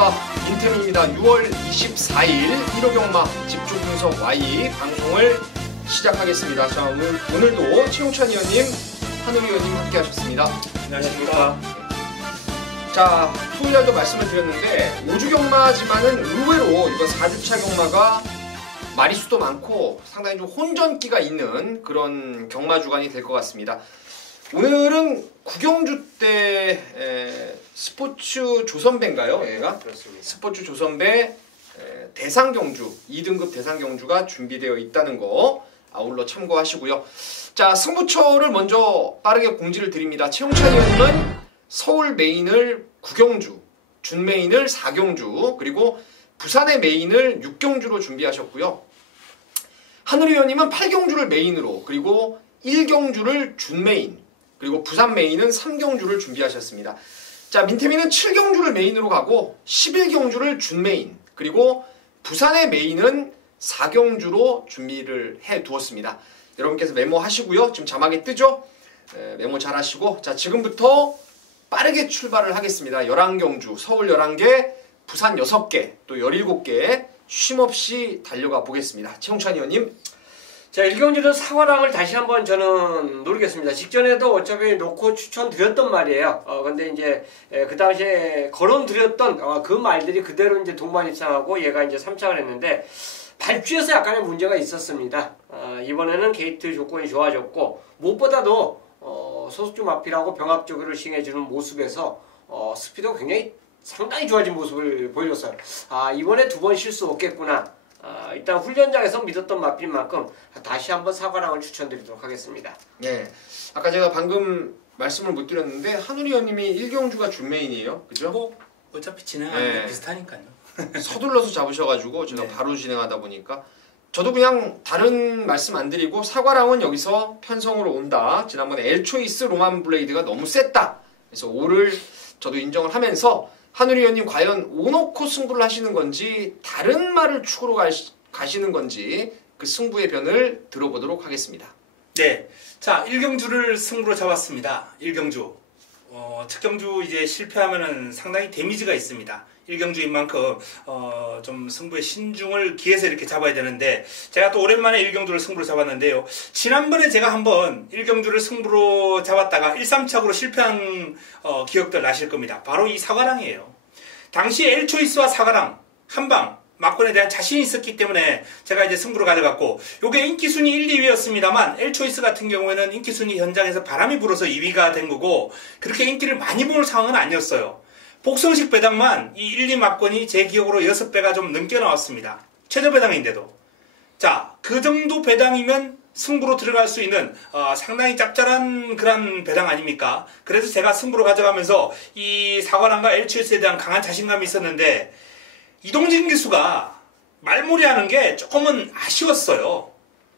안녕하십니까. 민템입니다. 6월 24일 1호 경마 집중 분석 Y 방송을 시작하겠습니다. 자, 오늘도 최용찬 의원님, 한우리 의원님 함께 하셨습니다. 안녕하십니까. 자, 토요일날도 말씀을 드렸는데 5주 경마지만은 의외로 이번 4주차 경마가 마리수도 많고 상당히 좀 혼전기가 있는 그런 경마 주간이 될 것 같습니다. 오늘은 구경주 때 스포츠 조선배인가요? 얘가? 그렇습니다. 스포츠 조선배 대상경주 2등급 대상경주가 준비되어 있다는 거 아울러 참고하시고요. 자, 승부처를 먼저 빠르게 공지를 드립니다. 최용찬 의원님은 서울 메인을 9경주, 준 메인을 4경주, 그리고 부산의 메인을 6경주로 준비하셨고요. 한우리 의원님은 8경주를 메인으로, 그리고 1경주를 준 메인, 그리고 부산 메인은 3경주를 준비하셨습니다. 자, 민태민은 7경주를 메인으로 가고 11경주를 준 메인, 그리고 부산의 메인은 4경주로 준비를 해두었습니다. 여러분께서 메모하시고요. 지금 자막에 뜨죠? 메모 잘 하시고, 자, 지금부터 빠르게 출발을 하겠습니다. 11경주, 서울 11개, 부산 6개, 또 17개 쉼없이 달려가 보겠습니다. 최용찬 의원님. 자, 1경주는 사과랑을 다시 한번 저는 노리겠습니다. 직전에도 어차피 놓고 추천드렸던 말이에요. 근데 이제 그 당시에 거론드렸던 그 말들이 그대로 이제 동반 입상하고 얘가 이제 3착을 했는데 발주에서 약간의 문제가 있었습니다. 이번에는 게이트 조건이 좋아졌고 무엇보다도 소수주 마필하고 병합적으로 시행해주는 모습에서 스피드가 굉장히 상당히 좋아진 모습을 보여줬어요. 이번에 두 번 실수 없겠구나. 일단 훈련장에서 믿었던 마필인 만큼 다시 한번 사과랑을 추천드리도록 하겠습니다. 네, 아까 제가 방금 말씀을 못 드렸는데 한우리 의원님이 1경주가 준 메인이에요, 그죠? 어차피 진행하는 게 비슷하니까요. 서둘러서 잡으셔가지고 제가 네. 바로 진행하다 보니까 저도 그냥 다른 말씀 안 드리고 사과랑은 여기서 편성으로 온다. 지난번에 엘초이스 로만 블레이드가 너무 셌다. 그래서 5를 저도 인정을 하면서 한우리 의원님 과연 5 놓고 승부를 하시는 건지 다른 말을 축으로 가시는 건지 그 승부의 변을 들어보도록 하겠습니다. 네, 자 1경주를 승부로 잡았습니다. 1경주 첫 경주 이제 실패하면은 상당히 데미지가 있습니다. 1경주인 만큼 좀 승부의 신중을 기해서 이렇게 잡아야 되는데 제가 또 오랜만에 1경주를 승부로 잡았는데요. 지난번에 제가 한번 1경주를 승부로 잡았다가 1-3착으로 실패한 기억들 나실 겁니다. 바로 이 사과랑이에요. 당시에 엘초이스와 사과랑 한방 막권에 대한 자신이 있었기 때문에 제가 이제 승부로 가져갔고 요게 인기순위 1, 2위였습니다만 엘초이스 같은 경우에는 인기순위 현장에서 바람이 불어서 2위가 된 거고 그렇게 인기를 많이 볼 상황은 아니었어요. 복성식 배당만 이 1, 2 막권이 제 기억으로 6배가 좀 넘게 나왔습니다. 최저 배당인데도. 자, 그 정도 배당이면 승부로 들어갈 수 있는 상당히 짭짤한 그런 배당 아닙니까? 그래서 제가 승부로 가져가면서 이 사과랑과 엘초이스에 대한 강한 자신감이 있었는데 이동진 기수가 말몰이하는 게 조금은 아쉬웠어요.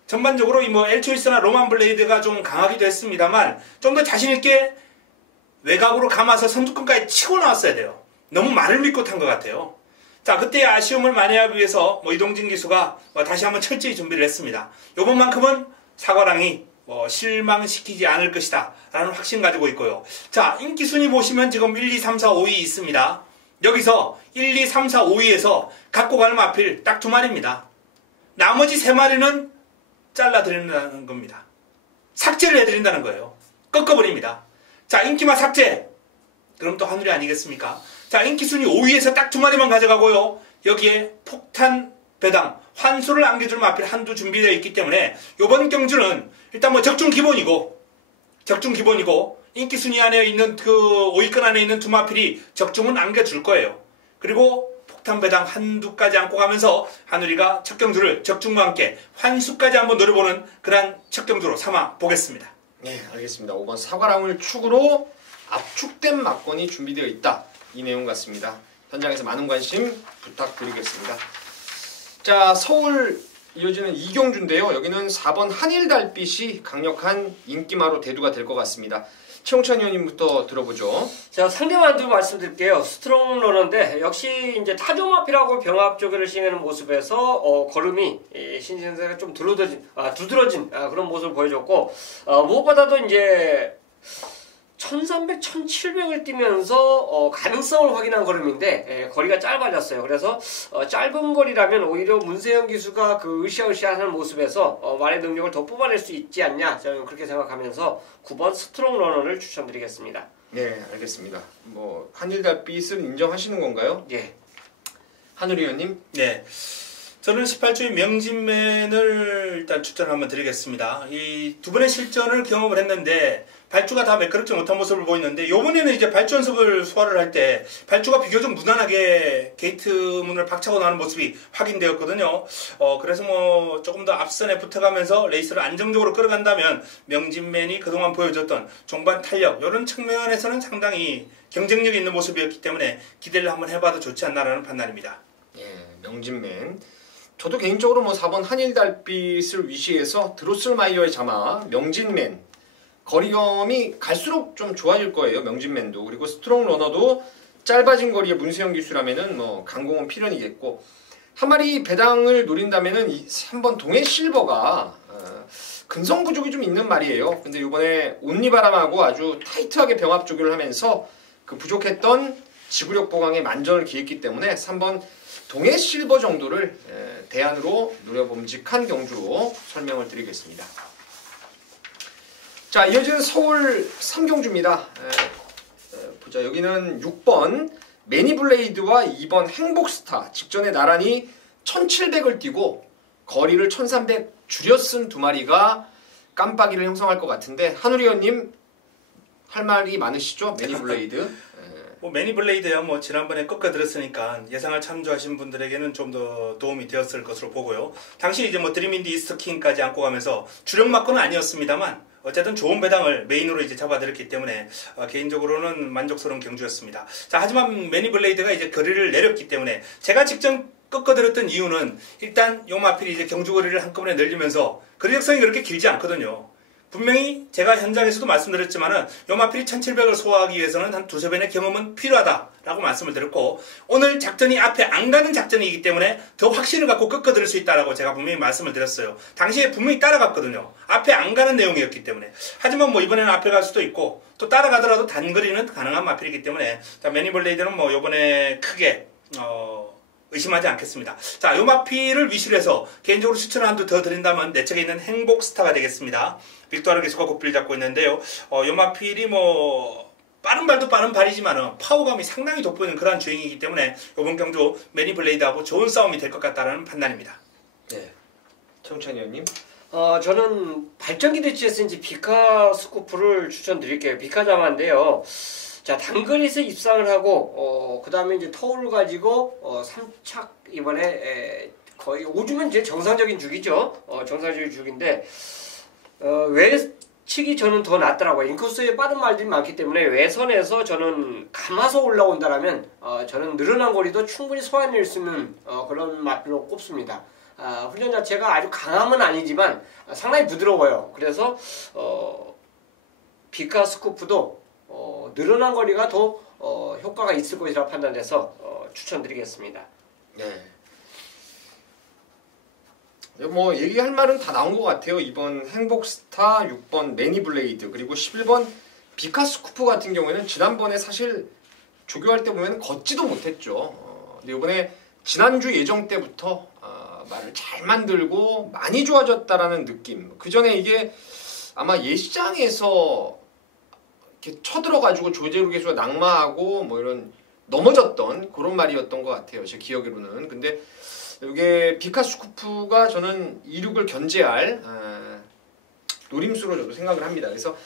전반적으로 이 엘초이스나 로만 블레이드가 좀 강하기도 했습니다만 좀 더 자신있게 외곽으로 감아서 선두권까지 치고 나왔어야 돼요. 너무 말을 믿고 탄 것 같아요. 자, 그때의 아쉬움을 만회하기 위해서 이동진 기수가 다시 한번 철저히 준비를 했습니다. 요번만큼은 사과랑이 실망시키지 않을 것이다 라는 확신 가지고 있고요. 자, 인기순위 보시면 지금 1, 2, 3, 4, 5위 있습니다. 여기서 1, 2, 3, 4, 5위에서 갖고 갈 마필 딱 2마리입니다. 나머지 3마리는 잘라드린다는 겁니다. 삭제를 해드린다는 거예요. 꺾어버립니다. 자, 인기마 삭제. 그럼 또 한우리 아니겠습니까? 자, 인기순위 5위에서 딱 2마리만 가져가고요. 여기에 폭탄 배당, 환수를 안겨줄 마필 한두 준비되어 있기 때문에 요번 경주는 일단 적중 기본이고 인기순위 안에 있는 그 5위권 안에 있는 2마필이 적중은 안겨줄 거예요. 그리고 폭탄 배당 한두 가지 안고 가면서 한우리가 첫 경주를 적중과 함께 환수까지 한번 노려보는 그런 첫 경주로 삼아 보겠습니다. 네, 알겠습니다. 5번 사과랑을 축으로 압축된 막권이 준비되어 있다. 이 내용 같습니다. 현장에서 많은 관심 부탁드리겠습니다. 자, 서울 이어지는 2경주인데요. 여기는 4번 한일달빛이 강력한 인기마로 대두가 될 것 같습니다. 최용찬 의원님부터 들어보죠. 자, 상대만두 말씀드릴게요. 스트롱 러너인데 역시 이제 타조마필하고 병합조교를 시행하는 모습에서 걸음이 신진세가 좀 두드러진 그런 모습을 보여줬고 무엇보다도 이제 1300, 1700을 뛰면서 가능성을 확인한 걸음인데 거리가 짧아졌어요. 그래서 짧은 거리라면 오히려 문세영 기수가 그 으쌰으쌰하는 모습에서 말의 능력을 더 뽑아낼 수 있지 않냐, 저는 그렇게 생각하면서 9번 스트롱 러너를 추천드리겠습니다. 네, 알겠습니다. 뭐 한일달빛을 인정하시는 건가요? 예. 한울 의원님? 네. 저는 18조의 명진맨을 일단 추천을 한번 드리겠습니다. 이 두 번의 실전을 경험을 했는데 발주가 다 매끄럽지 못한 모습을 보이는데 요번에는 이제 발주 연습을 소화를 할 때 발주가 비교적 무난하게 게이트 문을 박차고 나오는 모습이 확인되었거든요. 그래서 뭐 조금 더 앞선에 붙어가면서 레이스를 안정적으로 끌어간다면 명진맨이 그동안 보여줬던 종반 탄력 이런 측면에서는 상당히 경쟁력이 있는 모습이었기 때문에 기대를 한번 해봐도 좋지 않나라는 판단입니다. 예, 명진맨. 저도 개인적으로 뭐 4번 한일달빛을 위시해서 드로슬마이어의 자마, 명진맨, 거리감이 갈수록 좀 좋아질 거예요. 명진맨도. 그리고 스트롱 러너도 짧아진 거리의 문세영 기수라면은 뭐 강공은 필연이겠고, 한 마리 배당을 노린다면은 3번 동해 실버가 근성 부족이 좀 있는 말이에요. 근데 이번에 온리바람하고 아주 타이트하게 병합 조교를 하면서 그 부족했던 지구력 보강에 만전을 기했기 때문에 3번 동해 실버 정도를 대안으로 노려봄직한 경주로 설명을 드리겠습니다. 자, 이어지는 서울 3경주입니다. 보자, 여기는 6번 매니블레이드와 2번 행복스타, 직전에 나란히 1700을 뛰고 거리를 1300 줄여 쓴 두 마리가 깜빡이를 형성할 것 같은데, 한울 의원님 할 말이 많으시죠? 매니블레이드. 뭐 매니블레이드야 뭐 지난번에 꺾어 들었으니까 예상을 참조하신 분들에게는 좀 더 도움이 되었을 것으로 보고요. 당시 이제 뭐 드림인디 이스터킹까지 안고 가면서 주력 막고는 아니었습니다만 어쨌든 좋은 배당을 메인으로 이제 잡아들였기 때문에 개인적으로는 만족스러운 경주였습니다. 자, 하지만 매니블레이드가 이제 거리를 내렸기 때문에 제가 직접 꺾어들었던 이유는 일단 요 마필이 이제 경주 거리를 한꺼번에 늘리면서 거리력성이 그렇게 길지 않거든요. 분명히 제가 현장에서도 말씀드렸지만은 요 마필이 1700을 소화하기 위해서는 한 두세 번의 경험은 필요하다라고 말씀을 드렸고, 오늘 작전이 앞에 안 가는 작전이기 때문에 더 확신을 갖고 꺾어들일 수 있다라고 제가 분명히 말씀을 드렸어요. 당시에 분명히 따라갔거든요. 앞에 안 가는 내용이었기 때문에. 하지만 뭐 이번에는 앞에 갈 수도 있고 또 따라가더라도 단거리는 가능한 마필이기 때문에 매니블레이드는 뭐 요번에 크게 의심하지 않겠습니다. 자, 요 마필을 위시로 해서 개인적으로 추천을 한 두 더 드린다면 내 책에 있는 행복스타가 되겠습니다. 빅토르 기수가 고삐를 잡고 있는데요. 요 마필이 뭐 빠른 발도 빠른 발이지만 파워감이 상당히 돋보이는 그런 주행이기 때문에 이번 경주 매니블레이드하고 좋은 싸움이 될 것 같다는 판단입니다. 네, 청찬 의원님. 저는 발전기 대치에서인지 비카 스쿠프를 추천드릴게요. 비카 자마인데요. 자, 단거리에서 입상을 하고 그 다음에 이제 터울을 가지고 3착 이번에 거의 5주면 이제 정상적인 주기죠. 정상적인 주기인데 외측이 저는 더 낫더라고요. 인코스에 빠른 말들이 많기 때문에 외선에서 저는 감아서 올라온다라면 저는 늘어난 거리도 충분히 소화해낼 수 있는 그런 맛으로 꼽습니다. 훈련 자체가 아주 강함은 아니지만 상당히 부드러워요. 그래서 비카 스쿠프도 늘어난 거리가 더 효과가 있을 것이라 판단해서 추천드리겠습니다. 네. 뭐 얘기할 말은 다 나온 것 같아요. 2번 행복스타, 6번 매니블레이드, 그리고 11번 비카스쿠프 같은 경우에는 지난번에 사실 조교할 때 보면 걷지도 못했죠. 근데 이번에 지난주 예정 때부터 말을 잘 만들고 많이 좋아졌다라는 느낌. 그 전에 이게 아마 예시장에서 이렇게 쳐들어가지고 조재루 기수가 낙마하고 뭐 이런 넘어졌던 그런 말이었던 것 같아요. 제 기억으로는. 근데 이게 비카스쿠프가 저는 2.6을 견제할 노림수로 저도 생각을 합니다. 그래서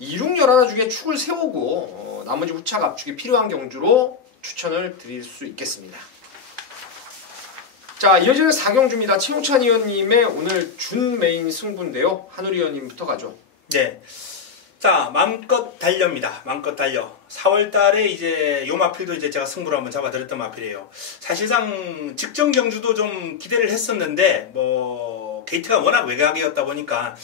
2.6 11주에 축을 세우고 나머지 후착 압축이 필요한 경주로 추천을 드릴 수 있겠습니다. 자, 이어지는 4경주입니다. 최용찬 의원님의 오늘 준 메인 승부인데요. 한울 의원님부터 가죠. 네. 자, 마음껏 달려입니다. 마음껏 달려. 4월 달에 이제 요 마필도 이제 제가 승부를 한번 잡아드렸던 마필이에요. 사실상 직전 경주도 좀 기대를 했었는데, 뭐, 게이트가 워낙 외곽이었다 보니까,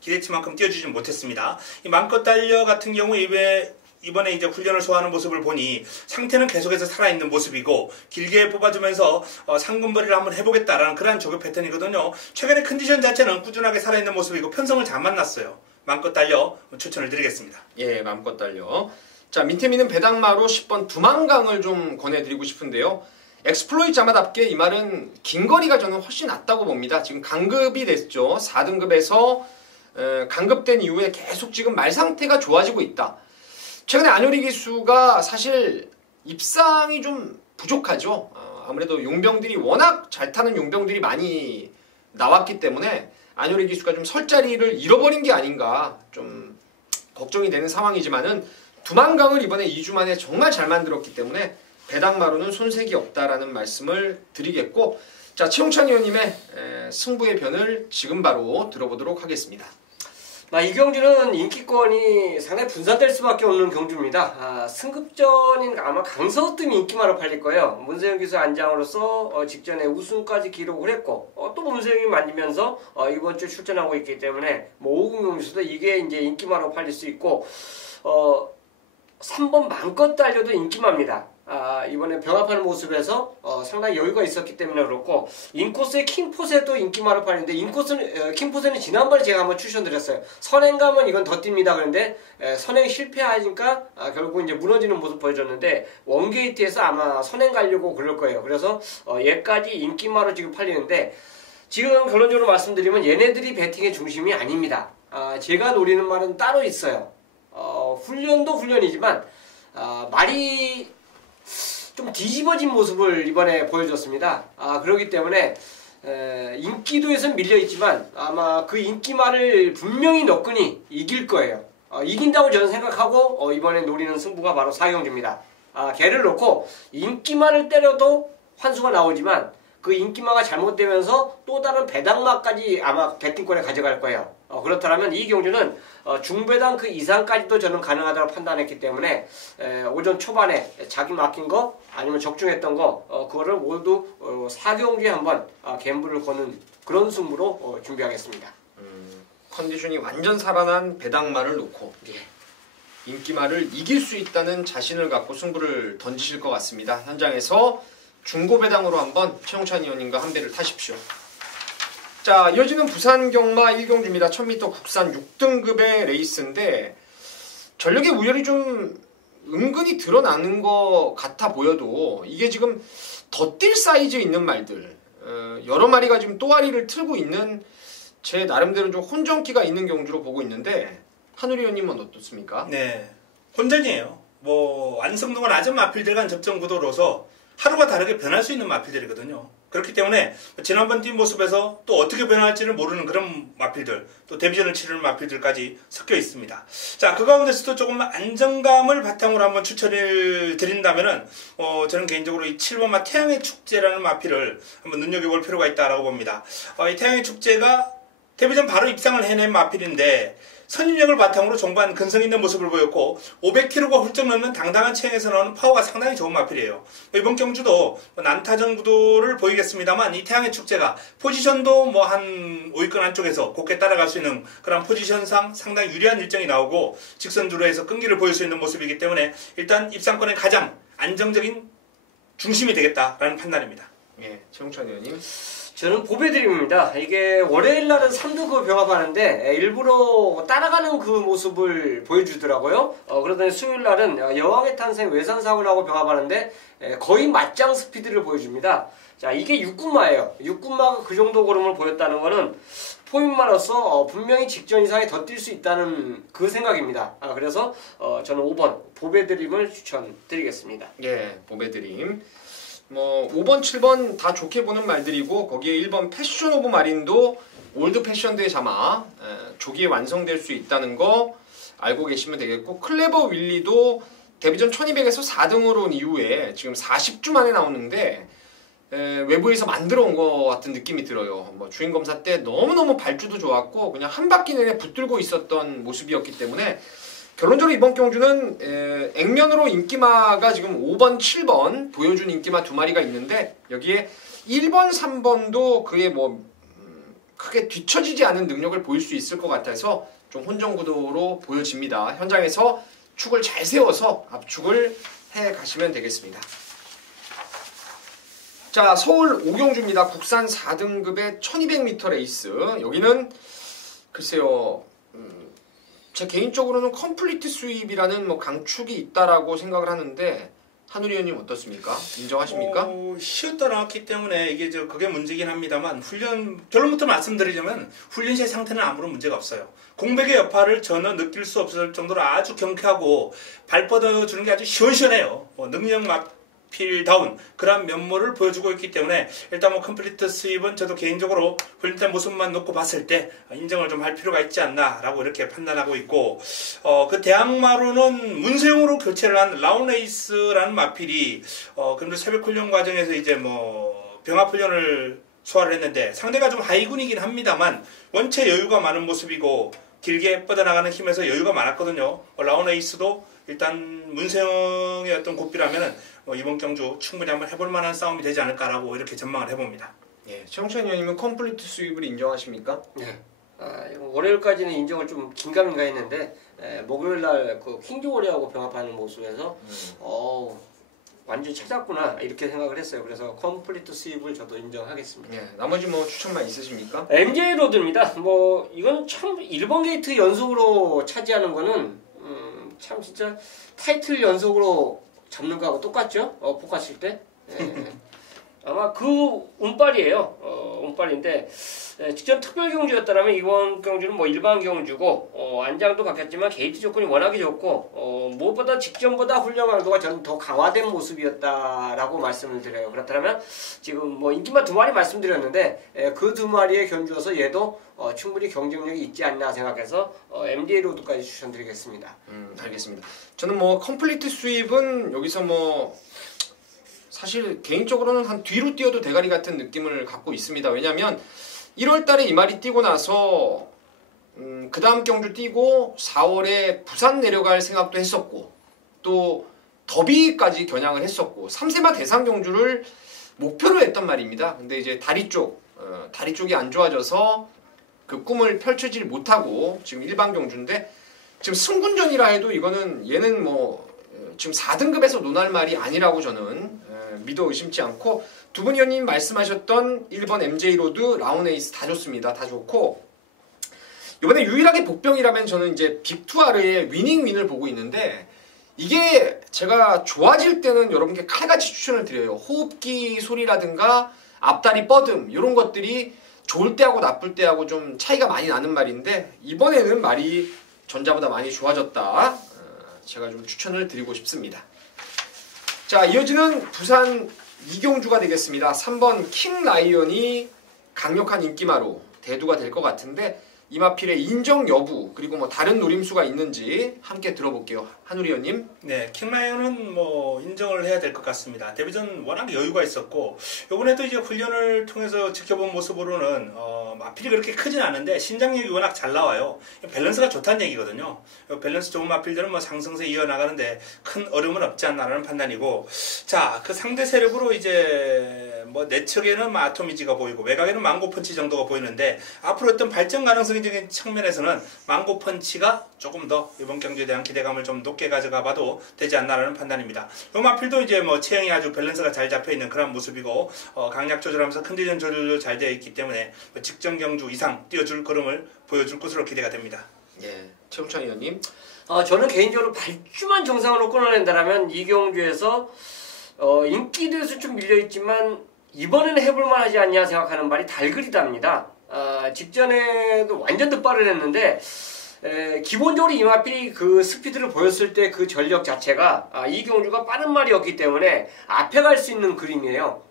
기대치만큼 띄워주지 못했습니다. 이 마음껏 달려 같은 경우 이번에 이제 훈련을 소화하는 모습을 보니 상태는 계속해서 살아있는 모습이고 길게 뽑아주면서 상금벌이를 한번 해보겠다라는 그런 조교 패턴이거든요. 최근에 컨디션 자체는 꾸준하게 살아있는 모습이고 편성을 잘 만났어요. 마음껏 달려 추천을 드리겠습니다. 예, 마음껏 달려. 자, 민태민은 배당마로 10번 두만강을 좀 권해드리고 싶은데요. 엑스플로이 자마답게 이 말은 긴 거리가 저는 훨씬 낫다고 봅니다. 지금 강급이 됐죠. 4등급에서 강급된 이후에 계속 지금 말 상태가 좋아지고 있다. 최근에 안효리 기수가 사실 입상이 좀 부족하죠. 아무래도 용병들이 워낙 잘 타는 용병들이 많이 나왔기 때문에 안효리 기수가 좀 설 자리를 잃어버린 게 아닌가 좀 걱정이 되는 상황이지만은 두만강을 이번에 2주 만에 정말 잘 만들었기 때문에 배당마로는 손색이 없다라는 말씀을 드리겠고, 자, 최용찬 의원님의 승부의 변을 지금 바로 들어보도록 하겠습니다. 이 경주는 인기권이 상당히 분산될 수밖에 없는 경주입니다. 승급전인 아마 강서뜸이 인기마로 팔릴 거예요. 문세영 기수 안장으로서 직전에 우승까지 기록을 했고, 또 문세영이 만지면서 이번 주 출전하고 있기 때문에 5군 경주도 이게 이제 인기마로 팔릴 수 있고, 3번 마음껏 달려도 인기마입니다. 이번에 병합하는 모습에서 상당히 여유가 있었기 때문에 그렇고, 인코스의 킹포세도 인기마로 팔리는데, 킹포세는 지난번에 제가 한번 추천드렸어요. 선행가면 이건 더 뜁니다. 그런데 선행 실패하니까 결국 이제 무너지는 모습 보여줬는데, 원게이트에서 아마 선행 가려고 그럴 거예요. 그래서 얘까지 인기마로 지금 팔리는데, 지금 결론적으로 말씀드리면 얘네들이 배팅의 중심이 아닙니다. 제가 노리는 말은 따로 있어요. 훈련도 훈련이지만 말이 좀 뒤집어진 모습을 이번에 보여줬습니다. 그렇기 때문에 인기도에선 밀려있지만 아마 그 인기말을 분명히 너끈히 이길 거예요. 이긴다고 저는 생각하고 이번에 노리는 승부가 바로 4경주입니다. 걔를 놓고 인기말을 때려도 환수가 나오지만 그 인기마가 잘못되면서 또 다른 배당마까지 아마 배팅권에 가져갈 거예요. 그렇다면 이 경주는 중배당 그 이상까지도 저는 가능하다고 판단했기 때문에 오전 초반에 자기 맡긴 거 아니면 적중했던 거 그거를 모두 4경주에 한번 갬블을 거는 그런 승부로 준비하겠습니다. 컨디션이 완전 살아난 배당마를 놓고 인기마를 이길 수 있다는 자신을 갖고 승부를 던지실 것 같습니다. 현장에서 중고배당으로 한번 최용찬 의원님과 한 배를 타십시오. 자, 이어지는 부산 경마 1경주입니다. 1000m 국산 6등급의 레이스인데 전력의 우열이 좀 은근히 드러나는 것 같아 보여도 이게 지금 더 뛸 사이즈에 있는 말들 여러 마리가 지금 또아리를 틀고 있는 제 나름대로 좀 혼전기가 있는 경주로 보고 있는데 한우리 의원님은 어떻습니까? 네, 혼전이에요. 완성도가 낮은 마필들 간 접전 구도로서 하루가 다르게 변할 수 있는 마필들이거든요. 그렇기 때문에 지난번 뛴 모습에서 또 어떻게 변할지를 모르는 그런 마필들, 또 데뷔전을 치르는 마필들까지 섞여 있습니다. 자, 그 가운데서도 조금 안정감을 바탕으로 한번 추천을 드린다면은 저는 개인적으로 이 7번마 태양의 축제라는 마필을 한번 눈여겨볼 필요가 있다라고 봅니다. 이 태양의 축제가 데뷔전 바로 입상을 해낸 마필인데 선임력을 바탕으로 종반 근성 있는 모습을 보였고 500kg가 훌쩍 넘는 당당한 체형에서 나오는 파워가 상당히 좋은 마필이에요. 이번 경주도 난타전 구도를 보이겠습니다만 이 태양의 축제가 포지션도 한 5위권 안쪽에서 곱게 따라갈 수 있는 그런 포지션상 상당히 유리한 일정이 나오고 직선주로 해서 끈기를 보일 수 있는 모습이기 때문에 일단 입상권의 가장 안정적인 중심이 되겠다라는 판단입니다. 예, 최용찬 의원님. 저는 보배드림입니다. 이게 월요일 날은 3등급을 병합하는데 일부러 따라가는 그 모습을 보여주더라고요. 그러더니 수요일 날은 여왕의 탄생 외산사고를 하고 병합하는데 거의 맞짱 스피드를 보여줍니다. 자, 이게 6군마예요. 6군마가 그 정도 걸음을 보였다는 거는 포인마로서 분명히 직전 이상에 더 뛸 수 있다는 그 생각입니다. 그래서 저는 5번 보배드림을 추천드리겠습니다. 예, 보배드림. 5번, 7번 다 좋게 보는 말들이고 거기에 1번 패션 오브 마린도 올드 패션드의 자마 조기에 완성될 수 있다는 거 알고 계시면 되겠고 클레버 윌리도 데뷔전 1200에서 4등으로 온 이후에 지금 40주 만에 나오는데 외부에서 만들어 온 것 같은 느낌이 들어요. 주행검사 때 너무너무 발주도 좋았고 그냥 한 바퀴 내내 붙들고 있었던 모습이었기 때문에 결론적으로 이번 경주는 액면으로 인기마가 지금 5번, 7번 보여준 인기마 두 마리가 있는데 여기에 1번, 3번도 그에 크게 뒤처지지 않은 능력을 보일 수 있을 것 같아서 좀 혼전구도로 보여집니다. 현장에서 축을 잘 세워서 압축을 해 가시면 되겠습니다. 자, 서울 5경주입니다. 국산 4등급의 1200m 레이스. 여기는 글쎄요. 제 개인적으로는 컴플리트 스윕이라는 뭐 강축이 있다라고 생각을 하는데 한우리 의원님 어떻습니까? 인정하십니까? 쉬었다 나왔기 때문에 이게 그게 문제긴 합니다만 결론부터 말씀드리자면 훈련 시의 상태는 아무런 문제가 없어요. 공백의 여파를 전혀 느낄 수 없을 정도로 아주 경쾌하고 발 뻗어주는 게 아주 시원시원해요. 능력 마필다운 그런 면모를 보여주고 있기 때문에 일단 컴플리트 스윕은 저도 개인적으로 훈련된 모습만 놓고 봤을 때 인정을 좀 할 필요가 있지 않나라고 이렇게 판단하고 있고 그 대항마로는 문세용으로 교체를 한 라운에이스라는 마필이 그런데 새벽 훈련 과정에서 이제 병합 훈련을 소화를 했는데 상대가 좀 하이군이긴 합니다만 원체 여유가 많은 모습이고 길게 뻗어나가는 힘에서 여유가 많았거든요. 라운에이스도 일단 문세영의 어떤 고삐라면은 이번 경주 충분히 한번 해볼 만한 싸움이 되지 않을까라고 이렇게 전망을 해봅니다. 예, 최홍찬 의원님은 컴플리트 스윕을 인정하십니까? 네. 월요일까지는 인정을 좀 긴가민가 했는데 목요일날 그 킹조월이하고 병합하는 모습에서 완전 찾았구나 이렇게 생각을 했어요. 그래서 컴플리트 스윕을 저도 인정하겠습니다. 예, 나머지 뭐 추천만 있으십니까? MJ 로드입니다. 이건 참 1번 게이트 연속으로 차지하는 거는 참 진짜 타이틀 연속으로 잡는 거하고 똑같죠? 포커칠 때. 예. 아마 그 운빨이에요. 운빨인데 직전 특별 경주였다면 이번 경주는 일반 경주고 안장도 바뀌었지만 게이트 조건이 워낙에 좋고 무엇보다 직전보다 훈련 강도가 저는 더 강화된 모습이었다라고 말씀을 드려요. 그렇다면 지금 인기만 2마리 말씀드렸는데 그 2마리의 견주여서 얘도 충분히 경쟁력이 있지 않나 생각해서 MJ 로드까지 추천드리겠습니다. 알겠습니다. 저는 컴플리트 스윕은 여기서 사실 개인적으로는 한 뒤로 뛰어도 대가리 같은 느낌을 갖고 있습니다. 왜냐하면 1월달에 이 말이 뛰고 나서 그 다음 경주 뛰고 4월에 부산 내려갈 생각도 했었고 또 더비까지 겨냥을 했었고 3세마 대상 경주를 목표로 했단 말입니다. 근데 이제 다리 쪽이 안 좋아져서 그 꿈을 펼치질 못하고 지금 일반 경주인데 지금 승군전이라 해도 이거는 얘는 지금 4등급에서 논할 말이 아니라고 저는 믿어 의심치 않고 두 분 의원님 말씀하셨던 1번 MJ로드, 라운에이스 다 좋습니다. 다 좋고 이번에 유일하게 복병이라면 저는 이제 빅투아르의 위닝윈을 보고 있는데 이게 제가 좋아질 때는 여러분께 칼같이 추천을 드려요. 호흡기 소리라든가 앞다리 뻗음 이런 것들이 좋을 때하고 나쁠 때하고 좀 차이가 많이 나는 말인데 이번에는 말이 전자보다 많이 좋아졌다. 제가 좀 추천을 드리고 싶습니다. 자, 이어지는 부산 이경주가 되겠습니다. 3번 킹라이언이 강력한 인기마로 대두가 될 것 같은데 이 마필의 인정 여부 그리고 다른 노림수가 있는지 함께 들어볼게요. 한우리 의원님. 네, 킹라이언은 인정을 해야 될 것 같습니다. 데뷔전 워낙 여유가 있었고 이번에도 이제 훈련을 통해서 지켜본 모습으로는 마필이 그렇게 크진 않은데 신장력이 워낙 잘 나와요. 밸런스가 좋다는 얘기거든요. 밸런스 좋은 마필들은 상승세 이어나가는데 큰 어려움은 없지 않나라는 판단이고 자, 그 상대 세력으로 이제 내측에는 아토미지가 보이고 외곽에는 망고펀치 정도가 보이는데 앞으로 어떤 발전 가능성적인 측면에서는 망고펀치가 조금 더 이번 경주에 대한 기대감을 좀 높게 가져가 봐도 되지 않나라는 판단입니다. 이 마필도 이제 체형이 아주 밸런스가 잘 잡혀있는 그런 모습이고 강약 조절하면서 컨디션 조절도 잘 되어 있기 때문에 직전 경주 이상 뛰어줄 걸음을 보여줄 것으로 기대가 됩니다. 예, 최홍찬 의원님. 저는 개인적으로 발주만 정상으로 끊어낸다면 이 경주에서 인기도에서 좀 밀려있지만 이번에는 해볼만 하지 않냐 생각하는 말이 달그리다입니다. 직전에도 완전 득발을 했는데 기본적으로 이 마필이 그 스피드를 보였을 때 그 전력 자체가 이 경주가 빠른 말이었기 때문에 앞에 갈 수 있는 그림이에요.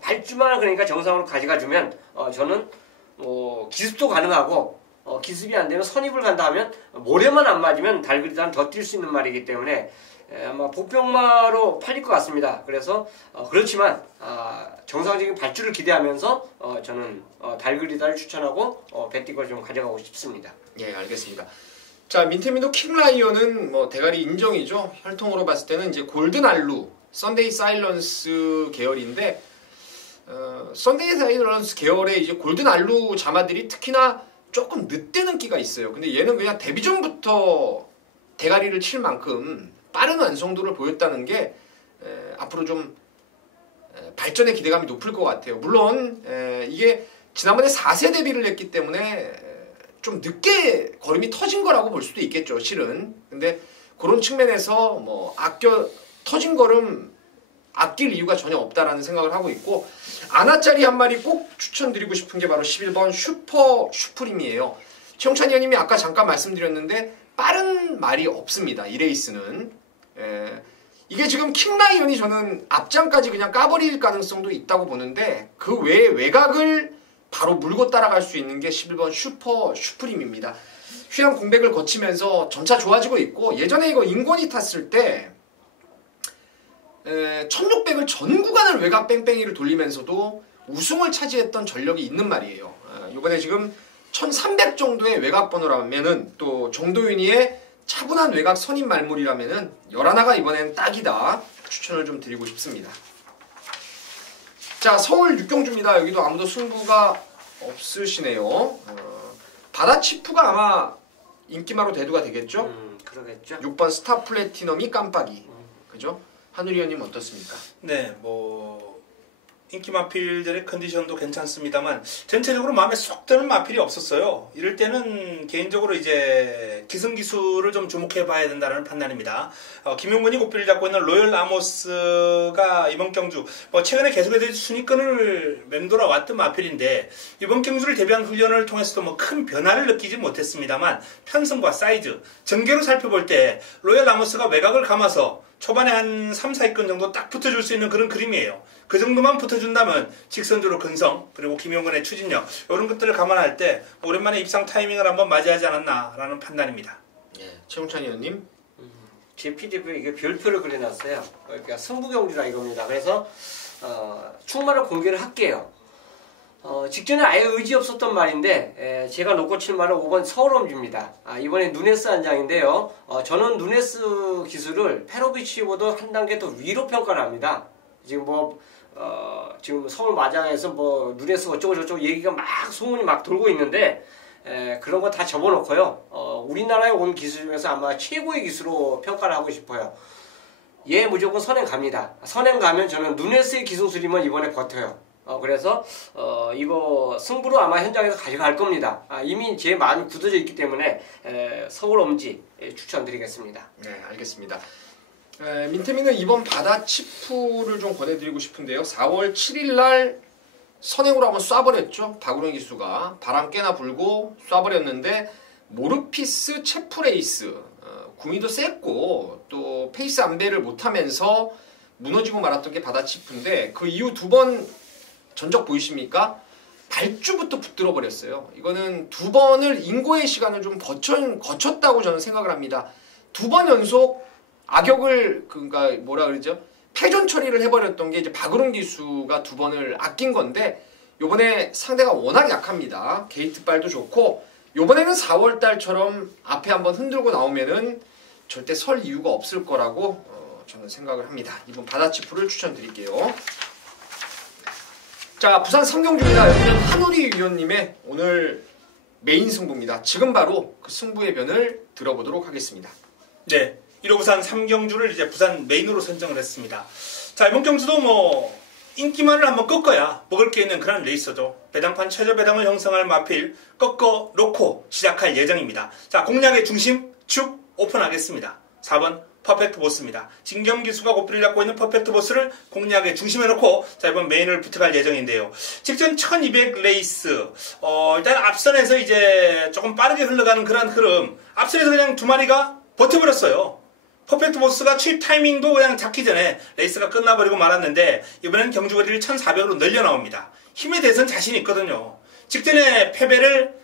발주만 그러니까 정상으로 가져가주면 저는 기습도 가능하고 기습이 안 되면 선입을 간다 하면 모래만 안 맞으면 달그리다는 더 뛸 수 있는 말이기 때문에 아마 복병마로 팔릴 것 같습니다. 그래서 그렇지만 정상적인 발주를 기대하면서 저는 달그리다를 추천하고 배팅을 좀 가져가고 싶습니다. 예, 알겠습니다. 자, 민태민도 킹라이언은 대가리 인정이죠. 혈통으로 봤을 때는 이제 골든 알루, 썬데이 사일런스 계열인데 썬데이 사일런스 계열의 이제 골든 알루 자마들이 특히나 조금 늦대는 끼가 있어요. 근데 얘는 그냥 데뷔 전부터 대가리를 칠 만큼 빠른 완성도를 보였다는 게 앞으로 좀 발전의 기대감이 높을 것 같아요. 물론 이게 지난번에 4세 데뷔를 했기 때문에 좀 늦게 걸음이 터진 거라고 볼 수도 있겠죠, 실은. 근데 그런 측면에서 뭐 터진 걸음 아낄 이유가 전혀 없다라는 생각을 하고 있고, 아나짜리 한 마리 꼭 추천드리고 싶은 게 바로 11번 슈프림이에요. 최용찬 의원님이 아까 잠깐 말씀드렸는데 빠른 말이 없습니다, 이 레이스는. 이게 지금 킹라이언이 저는 앞장까지 그냥 까버릴 가능성도 있다고 보는데, 그 외에 외곽을 바로 물고 따라갈 수 있는 게 11번 슈프림입니다. 휘황 공백을 거치면서 점차 좋아지고 있고, 예전에 이거 인권이 탔을 때 1600을 전 구간을 외곽 뺑뺑이를 돌리면서도 우승을 차지했던 전력이 있는 말이에요. 이번에 지금 1300 정도의 외곽 번호라면은, 또 정도윤이의 차분한 외곽 선임 말몰이라면은 11화가 이번엔 딱이다. 추천을 좀 드리고 싶습니다. 자, 서울 육경주입니다. 여기도 아무도 승부가 없으시네요. 바다치프가 아마 인기마로 대두가 되겠죠? 그러겠죠. 6번 스타 플래티넘이 깜빡이. 그죠? 한우리 의원님 어떻습니까? 네, 뭐 인기 마필들의 컨디션도 괜찮습니다만 전체적으로 마음에 쏙 드는 마필이 없었어요. 이럴 때는 개인적으로 이제 기승기수를 좀 주목해 봐야 된다는 판단입니다. 김용근이 고삐를 잡고 있는 로열 아모스가 이번 경주 뭐 최근에 계속해서 순위권을 맴돌아 왔던 마필인데, 이번 경주를 대비한 훈련을 통해서도 뭐 큰 변화를 느끼지 못했습니다만 편성과 사이즈, 전개로 살펴볼 때 로열 아모스가 외곽을 감아서 초반에 한 3, 4위권 정도 딱 붙어줄 수 있는 그런 그림이에요. 그 정도만 붙어준다면 직선주로 근성, 그리고 김용근의 추진력, 이런 것들을 감안할 때 오랜만에 입상 타이밍을 한번 맞이하지 않았나라는 판단입니다. 최용찬 의원님? 제 PDF에 이게 별표를 그려놨어요. 그러니까 승부경주라 이겁니다. 그래서 충만을 공개를 할게요. 직전에 아예 의지 없었던 말인데, 제가 놓고 칠 말은 5번 서울홈즈입니다. 이번에 누네스 한 장인데요. 저는 누네스 기술을 페로비치보다 한 단계 더 위로 평가를 합니다. 지금 지금 서울 마장에서 누네스 어쩌고 저쩌고 얘기가 막 소문이 막 돌고 있는데, 그런 거 다 접어놓고요. 우리나라에 온 기술 중에서 아마 최고의 기술로 평가를 하고 싶어요. 얘 무조건 선행 갑니다. 선행 가면 저는 누네스의 기술이면 이번에 버텨요. 그래서 이거 승부로 아마 현장에서 가져갈 겁니다. 이미 제 마음이 굳어져 있기 때문에 서울 엄지 추천드리겠습니다. 네, 알겠습니다. 민태민은 이번 바다치프를 좀 권해드리고 싶은데요. 4월 7일날 선행으로 한번 쏴버렸죠. 박우령 기수가 바람 꽤나 불고 쏴버렸는데, 모르피스 체프레이스 구미도 셌고 또 페이스 안배를 못하면서 무너지고 말았던 게 바다치프인데, 그 이후 2번 전적 보이십니까? 발주부터 붙들어 버렸어요. 이거는 2번을 인고의 시간을 좀 거쳤다고 저는 생각을 합니다. 2번 연속 악역을, 그러니까 뭐라 그러죠? 패전 처리를 해버렸던 게 이제 박으론 기수가 2번을 아낀 건데, 요번에 상대가 워낙 약합니다. 게이트발도 좋고, 요번에는 4월달처럼 앞에 한번 흔들고 나오면은 절대 설 이유가 없을 거라고 저는 생각을 합니다. 이번 바다치프를 추천드릴게요. 자, 부산 삼경주입니다. 여기는 한우리 위원님의 오늘 메인 승부입니다. 지금 바로 그 승부의 변을 들어보도록 하겠습니다. 네, 1호 부산 3경주를 이제 부산 메인으로 선정을 했습니다. 자, 이번 경주도 뭐 인기만을 한번 꺾어야 먹을 게 있는 그런 레이서죠. 배당판 최저 배당을 형성할 마필 꺾어 놓고 시작할 예정입니다. 자, 공략의 중심 축 오픈하겠습니다. 4번 퍼펙트 보스입니다. 진경기수가 고삐를 잡고 있는 퍼펙트 보스를 공략의 중심에 놓고 자, 이번 메인을 부탁할 예정인데요. 직전 1200 레이스 일단 앞선에서 이제 조금 빠르게 흘러가는 그런 흐름, 앞선에서 그냥 2마리가 버텨버렸어요. 퍼펙트 보스가 취입 타이밍도 그냥 잡기 전에 레이스가 끝나버리고 말았는데, 이번엔 경주거리를 1400으로 늘려 나옵니다. 힘에 대해서는 자신이 있거든요. 직전에 패배를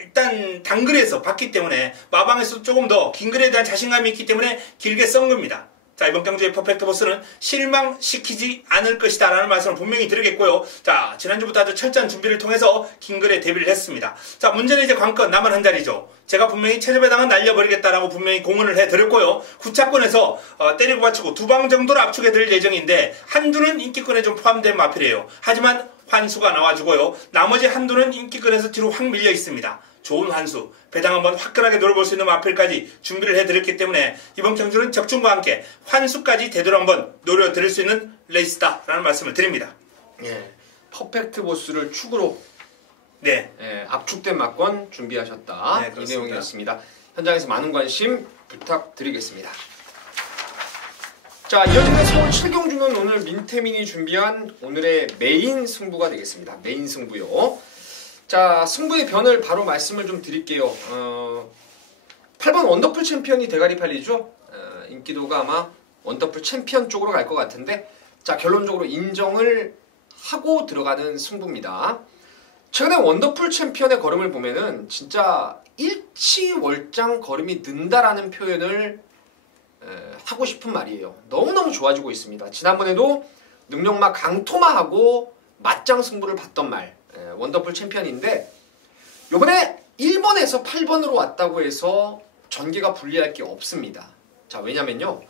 일단 단거리에서 봤기 때문에 마방에서 조금 더 긴 거리에 대한 자신감이 있기 때문에 길게 썬 겁니다. 자, 이번 경주의 퍼펙트 보스는 실망시키지 않을 것이다 라는 말씀을 분명히 드리겠고요. 자, 지난주부터 아주 철저한 준비를 통해서 긴 거리에 데뷔를 했습니다. 자, 문제는 이제 관건 남은 한 자리죠. 제가 분명히 최저배당은 날려버리겠다라고 분명히 공언을 해드렸고요. 구차권에서 때리고 받치고 2방 정도로 압축해 드릴 예정인데, 한두는 인기권에 좀 포함된 마필이에요. 하지만 환수가 나와주고요. 나머지 한두는 인기권에서 뒤로 확 밀려 있습니다. 좋은 환수, 배당 한번 화끈하게 노려볼 수 있는 마필까지 준비를 해드렸기 때문에 이번 경주는 적중과 함께 환수까지 되도록 한번 노려드릴 수 있는 레이스다라는 말씀을 드립니다. 예, 퍼펙트 보스를 축으로 네. 예, 압축된 막권 준비하셨다. 네, 이 그렇습니다. 내용이었습니다. 현장에서 많은 관심 부탁드리겠습니다. 자, 이어지는 서울 7경주는 오늘 민태민이 준비한 오늘의 메인 승부가 되겠습니다. 메인 승부요. 자, 승부의 변을 바로 말씀을 좀 드릴게요. 8번 원더풀 챔피언이 대가리 팔리죠. 인기도가 아마 원더풀 챔피언 쪽으로 갈 것 같은데, 자, 결론적으로 인정을 하고 들어가는 승부입니다. 최근에 원더풀 챔피언의 걸음을 보면은 진짜 일치월장 걸음이 는다라는 표현을 하고 싶은 말이에요. 너무너무 좋아지고 있습니다. 지난번에도 능력마 강토마하고 맞짱 승부를 봤던 말, 원더풀 챔피언인데, 요번에 1번에서 8번으로 왔다고 해서 전개가 불리할 게 없습니다. 자, 왜냐면요,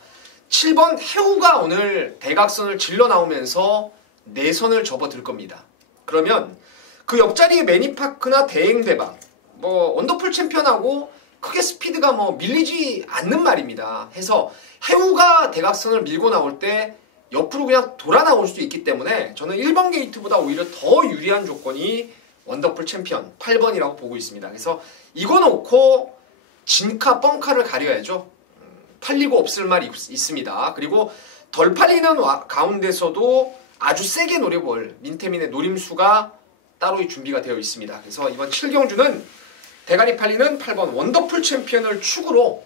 7번 해우가 오늘 대각선을 질러 나오면서 내선을 접어들 겁니다. 그러면 그 옆자리에 매니파크나 대행대방, 원더풀 챔피언하고 크게 스피드가 밀리지 않는 말입니다. 해서 해우가 대각선을 밀고 나올 때 옆으로 그냥 돌아 나올 수도 있기 때문에 저는 1번 게이트보다 오히려 더 유리한 조건이 원더풀 챔피언 8번이라고 보고 있습니다. 그래서 이거 놓고 진카 뻥카를 가려야죠. 팔리고 없을 말이 있습니다. 그리고 덜 팔리는 가운데서도 아주 세게 노려볼 민태민의 노림수가 따로 준비가 되어 있습니다. 그래서 이번 7경주는 대가리 팔리는 8번 원더풀 챔피언을 축으로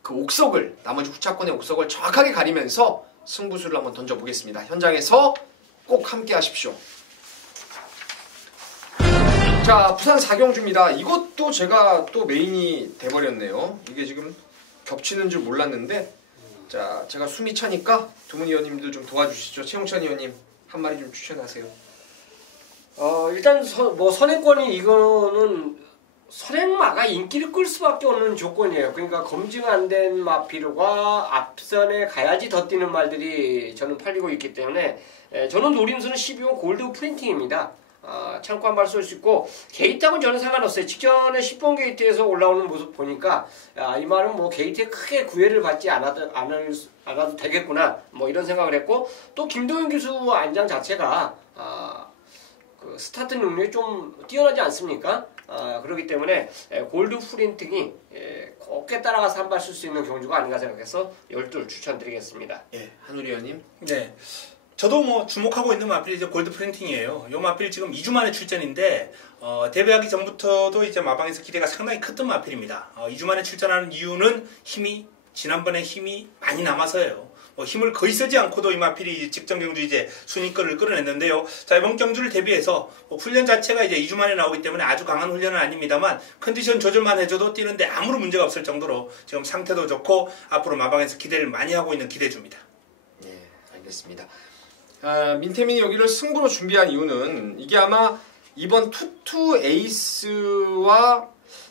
그 옥석을, 나머지 후차권의 옥석을 정확하게 가리면서 승부수를 한번 던져보겠습니다. 현장에서 꼭 함께 하십시오. 자, 부산 4경주입니다. 이것도 제가 또 메인이 돼버렸네요. 이게 지금 겹치는 줄 몰랐는데, 자, 제가 숨이 차니까 두 분 의원님들 좀 도와주시죠. 최용찬 의원님 한 마리 좀 추천하세요. 일단 선행권이 이거는 선행마가 인기를 끌 수밖에 없는 조건이에요. 그러니까 검증 안 된 마필과 앞선에 가야지 더 뛰는 말들이 저는 팔리고 있기 때문에 저는 노림수는 12호 골드 프린팅입니다. 참고 한 발 쏠 수 있고, 게이트하고는 저는 상관없어요. 직전에 10번 게이트에서 올라오는 모습 보니까 이 말은 게이트에 크게 구애를 받지 않아도 되겠구나, 이런 생각을 했고, 또 김동현 교수 안장 자체가 그 스타트 능력이 좀 뛰어나지 않습니까? 그렇기 때문에 골드 프린팅이 곱게 따라가서 한 발 쓸 수 있는 경주가 아닌가 생각해서 12를 추천드리겠습니다. 예, 한우리 의원님. 네. 저도 주목하고 있는 마필이 이제 골드 프린팅이에요. 요 마필 지금 2주 만에 출전인데, 데뷔하기 전부터도 이제 마방에서 기대가 상당히 컸던 마필입니다. 2주 만에 출전하는 이유는 지난번에 힘이 많이 남아서예요. 힘을 거의 쓰지 않고도 이 마필이 직전 경주 이제 순위권을 끌어냈는데요. 자, 이번 경주를 대비해서 훈련 자체가 이제 2주 만에 나오기 때문에 아주 강한 훈련은 아닙니다만, 컨디션 조절만 해줘도 뛰는데 아무런 문제가 없을 정도로 지금 상태도 좋고 앞으로 마방에서 기대를 많이 하고 있는 기대주입니다. 네, 알겠습니다. 민태민이 여기를 승부로 준비한 이유는 이게 아마 이번 투투 에이스와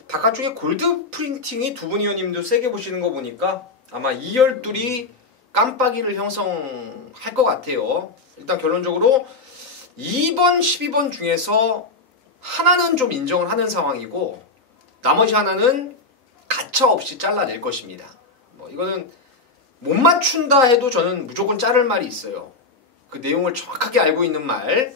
바깥쪽에 골드 프린팅이 두 분 의원님도 세게 보시는 거 보니까 아마 2열둘이 깜빡이를 형성할 것 같아요. 일단 결론적으로 2번, 12번 중에서 하나는 좀 인정을 하는 상황이고, 나머지 하나는 가차없이 잘라낼 것입니다. 이거는 못 맞춘다 해도 저는 무조건 자를 말이 있어요. 그 내용을 정확하게 알고 있는 말,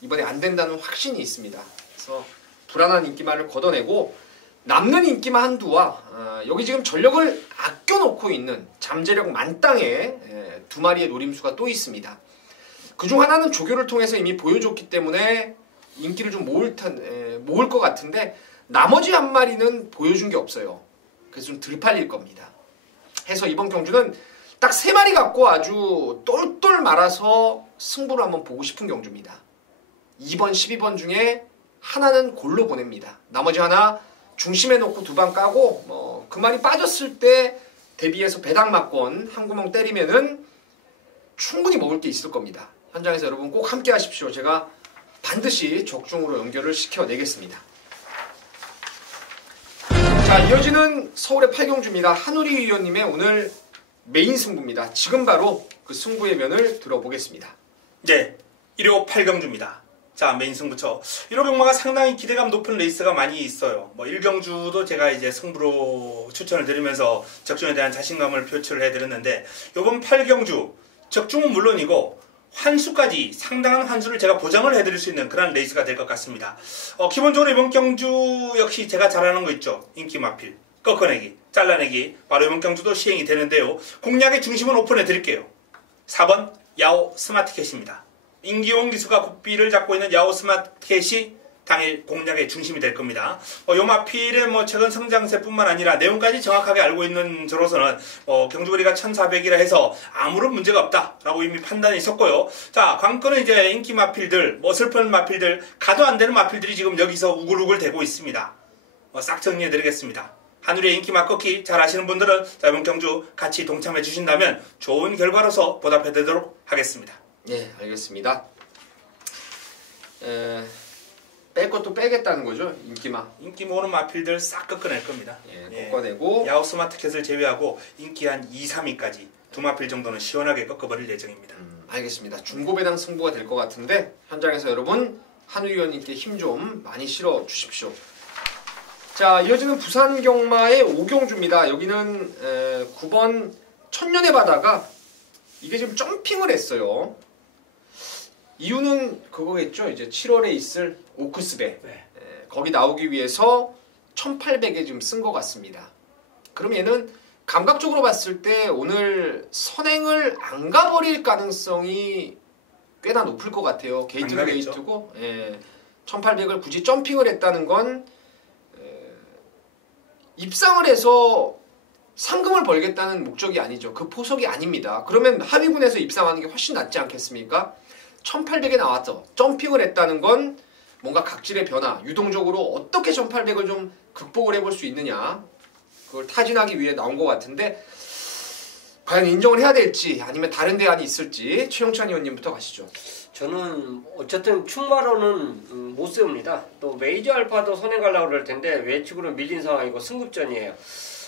이번에 안 된다는 확신이 있습니다. 그래서 불안한 인기만을 걷어내고 남는 인기만 한두와 여기 지금 전력을 아껴놓고 있는 잠재력 만땅의 두 마리의 노림수가 또 있습니다. 그중 하나는 조교를 통해서 이미 보여줬기 때문에 인기를 좀 모을 것 같은데, 나머지 한 마리는 보여준 게 없어요. 그래서 좀 덜 팔릴 겁니다. 해서 이번 경주는 딱 3마리 갖고 아주 똘똘 말아서 승부를 한번 보고 싶은 경주입니다. 2번, 12번 중에 하나는 골로 보냅니다. 나머지 하나 중심에 놓고 두 방 까고 그 말이 빠졌을 때 대비해서 배당 맞건 한 구멍 때리면은 충분히 먹을 게 있을 겁니다. 현장에서 여러분 꼭 함께 하십시오. 제가 반드시 적중으로 연결을 시켜내겠습니다. 자, 이어지는 서울의 8경주입니다. 한우리 의원님의 오늘 메인 승부입니다. 지금 바로 그 승부의 면을 들어보겠습니다. 네, 1호 8경주입니다. 자, 메인 승부처. 1호 경마가 상당히 기대감 높은 레이스가 많이 있어요. 1경주도 제가 이제 승부로 추천을 드리면서 적중에 대한 자신감을 표출을 해드렸는데, 이번 8경주 적중은 물론이고 환수까지 상당한 환수를 제가 보장을 해드릴 수 있는 그런 레이스가 될 것 같습니다. 기본적으로 이번 경주 역시 제가 잘하는 거 있죠. 인기 마필, 꺾어내기, 잘라내기, 바로 이번 경주도 시행이 되는데요. 공략의 중심은 오픈해 드릴게요. 4번 야오 스마트캣입니다. 임기용 기수가 국비를 잡고 있는 야오 스마트캣이 당일 공략의 중심이 될 겁니다. 요 마필의 최근 성장세뿐만 아니라 내용까지 정확하게 알고 있는 저로서는 경주거리가 1400이라 해서 아무런 문제가 없다라고 이미 판단이 있었고요. 자, 관건은 이제 인기 마필들, 슬픈 마필들, 가도 안 되는 마필들이 지금 여기서 우글우글 대고 있습니다. 싹 정리해 드리겠습니다. 한우리의 인기 맛꺾기 잘 아시는 분들은 이번 경주 같이 동참해 주신다면 좋은 결과로서 보답해 드리도록 하겠습니다. 네, 알겠습니다. 뺄 것도 빼겠다는 거죠, 인기 모으는 마필들 싹 꺾어낼 겁니다. 꺾어내고 야후 스마트캣을 제외하고 인기 한 2, 3위까지 두 마필 정도는 시원하게 꺾어버릴 예정입니다. 알겠습니다. 중고배당 승부가 될 것 같은데 현장에서 여러분 한우 위원님께 힘 좀 많이 실어 주십시오. 자, 이어지는 부산 경마의 5경주입니다. 여기는 9번 천년의 바다가 이게 지금 점핑을 했어요. 이유는 그거겠죠. 이제 7월에 있을 오크스배. 네. 거기 나오기 위해서 1800에 지금 쓴 것 같습니다. 그럼 얘는 감각적으로 봤을 때 오늘 선행을 안 가버릴 가능성이 꽤나 높을 것 같아요. 게이트도 게이트고 1800을 굳이 점핑을 했다는 건 입상을 해서 상금을 벌겠다는 목적이 아니죠. 그 포석이 아닙니다. 그러면 하위군에서 입상하는 게 훨씬 낫지 않겠습니까? 1800에 나왔죠. 점핑을 했다는 건 뭔가 각질의 변화, 유동적으로 어떻게 1800을 좀 극복을 해볼 수 있느냐, 그걸 타진하기 위해 나온 것 같은데 과연 인정을 해야 될지 아니면 다른 대안이 있을지 최영찬 의원님부터 가시죠. 저는 어쨌든 충마로는 못 세웁니다. 또 메이저 알파도 선행하려고 그럴 텐데 외측으로 밀린 상황이고 승급전이에요.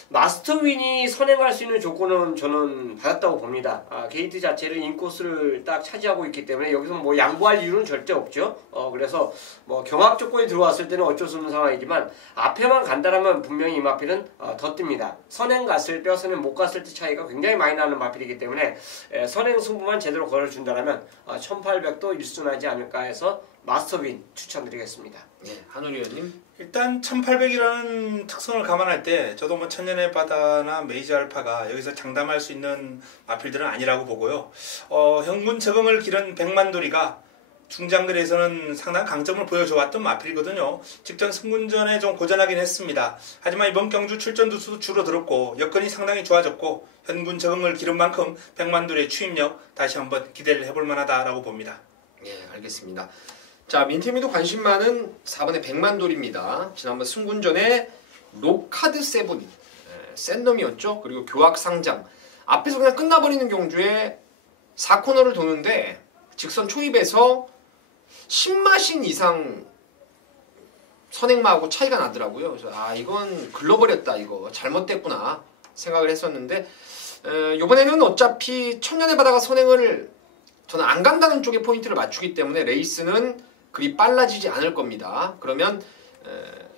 마스터윈이 선행할 수 있는 조건은 저는 받았다고 봅니다. 게이트 자체를 인코스를 딱 차지하고 있기 때문에 여기서 양보할 이유는 절대 없죠. 그래서 경합 조건이 들어왔을 때는 어쩔 수 없는 상황이지만 앞에만 간다라면 분명히 이 마필은 더 뜹니다. 선행 갔을 때, 선행 못 갔을 때 차이가 굉장히 많이 나는 마필이기 때문에 선행 승부만 제대로 걸어준다면 1800도 일순하지 않을까 해서 마스터윈 추천드리겠습니다. 네, 한우리 의원님. 일단 1800이라는 특성을 감안할 때 저도 천년의 바다나 메이저 알파가 여기서 장담할 수 있는 마필들은 아니라고 보고요. 현군 적응을 기른 백만돌이가 중장거리에서는 상당한 강점을 보여줘왔던 마필이거든요. 직전 승군전에 좀 고전하긴 했습니다. 하지만 이번 경주 출전 두수도 줄어들었고 여건이 상당히 좋아졌고 현군 적응을 기른 만큼 백만돌이의 추임력 다시 한번 기대를 해볼 만하다라고 봅니다. 예, 알겠습니다. 자, 민태미도 관심 많은 4번의 백만돌입니다. 지난번 승군전에 로카드 세븐, 센 놈이었죠. 그리고 교학 상장. 앞에서 그냥 끝나버리는 경주에 4코너를 도는데 직선 초입에서 10마신 이상 선행마하고 차이가 나더라고요. 그래서 이건 글러버렸다, 이거 잘못됐구나 생각을 했었는데 이번에는 어차피 천년의 바다가 선행을 저는 안 간다는 쪽에 포인트를 맞추기 때문에 레이스는 그리 빨라지지 않을 겁니다. 그러면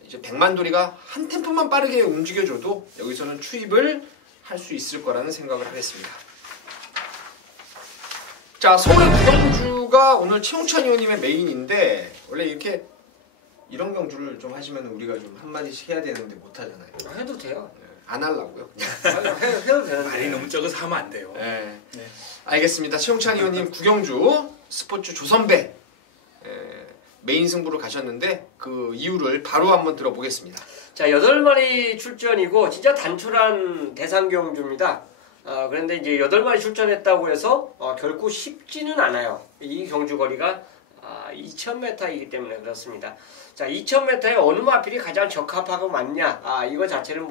이제 백만돌이가 한 템포만 빠르게 움직여줘도 여기서는 추입을 할 수 있을 거라는 생각을 하겠습니다. 자, 서울의 구경주가 오늘 최홍찬 의원님의 메인인데 원래 이렇게 이런 경주를 좀 하시면 우리가 좀 한마디씩 해야 되는데 못 하잖아요. 해도 돼요. 안 하려고요. 해도 되는데. 말이 너무 적어서 하면 안 돼요. 네. 네. 알겠습니다. 최홍찬 의원님 구경주 스포츠 조선배 메인 승부를 가셨는데 그 이유를 바로 한번 들어보겠습니다. 자, 8마리 출전이고 진짜 단촐한 대상경주입니다. 그런데 이제 8마리 출전했다고 해서 결코 쉽지는 않아요. 이 경주 거리가 2000m이기 때문에 그렇습니다. 자, 2000m에 어느 마필이 가장 적합하고 맞냐? 이거 자체는